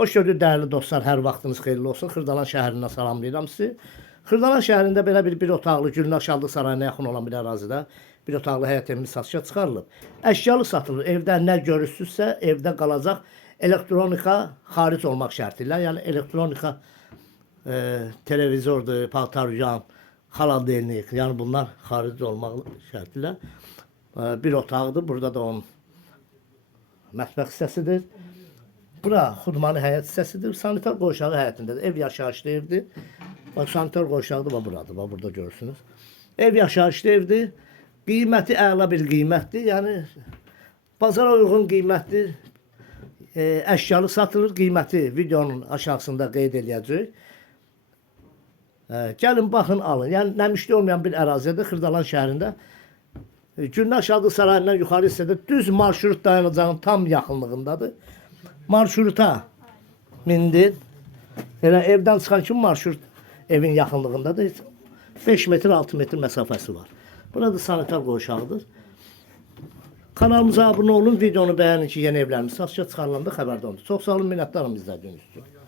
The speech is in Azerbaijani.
Xoş gördük dəyərli dostlar, hər vaxtınız xeyirli olsun. Xırdalan şəhərindən salamlayıram sizi. Xırdalan şəhərində belə bir otaqlı Gülnar Şadlıq Sarayına yaxın olan bir ərazidə bir otaqlı həyət evimiz satışa çıxarılıb. Əşyalı satılır. Evdə nə görürsünüzsə, evdə qalacaq elektronika xaric olmaq şərti ilə. Yəni elektronika televizordur, paltaryan, xaladelnik, yəni bunlar xaric olmaq şərti ilə. Bir otaqdır. Burada da onun mətbəx hissəsidir. Bura xudmanı həyət hissəsidir. Sanitar qoşağı həyətindədir. Ev yaşayışlı evdir. Bax, sanitar qoşağı da buradır. Bax, burada görürsünüz. Ev yaşayışlı evdir. Qiyməti əla bir qiymətdir. Yəni, bazara uyğun qiymətdir. Əşyalı satılır. Qiyməti videonun aşağısında qeyd edəcəyik. Gəlin, baxın, alın. Yəni, nəmişli olmayan bir ərazidə Xırdalan şəhərində Gülnar Şadlıq Sarayından yuxarı hissədə düz marşrut dayanacağının tam yaxınlığındadır. Marşruta mindin. Elə evdən çıxan kimi marşrut evin yaxınlığındadır. 5 metr, 6 metr məsafəsi var. Burada sanitar qoşağıdır. Kanalımıza abunə olun, videonu bəyənin ki, yeni evlərimiz satışa çıxarılanda xəbərdar olun. Çox sağ olun, minnətdarım izlədiyiniz üçün.